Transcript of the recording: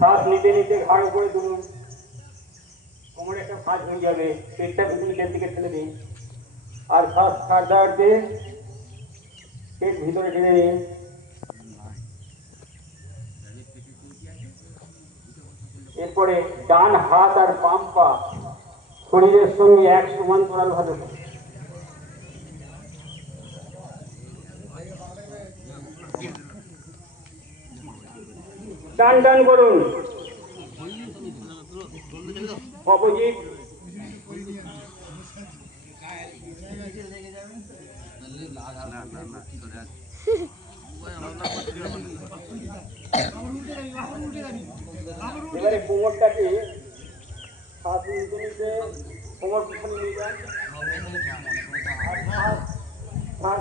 শ্বাস নিতে নিতে ঘাড় উপরে তুলুন, কোমরে একটা ভাঁজ হয়ে যাবে, পেটটা ভিতরে নিচের দিকে ঠেলে দিন, আর শ্বাস ছাড়তে ছাড়তে পেট ভিতরে টেনে নিন। এরপরে ডান হাত আর বাম পা শরীরের সঙ্গে এক সমান্তরাল ভাবে টান টান করুন। অপোজিট এবারে কোমরটাকে হাত নিতে নিতে কোমর পিছনে নিয়ে যান, আর